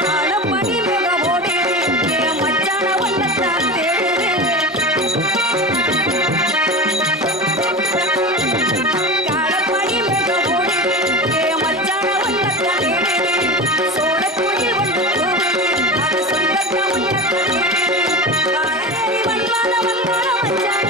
காலப்படி மேக ஓடி என் மச்சான வண்ணத்தான் தேடுது காலப்படி மேக ஓடி என் மச்சான வண்ணத்தான் தேடுது சோழக்குயில் வந்து அது சொல்லத்தான் வண்ணத்தான் தேடுது காலநேரி வண்ணான வண்ணான மச்சான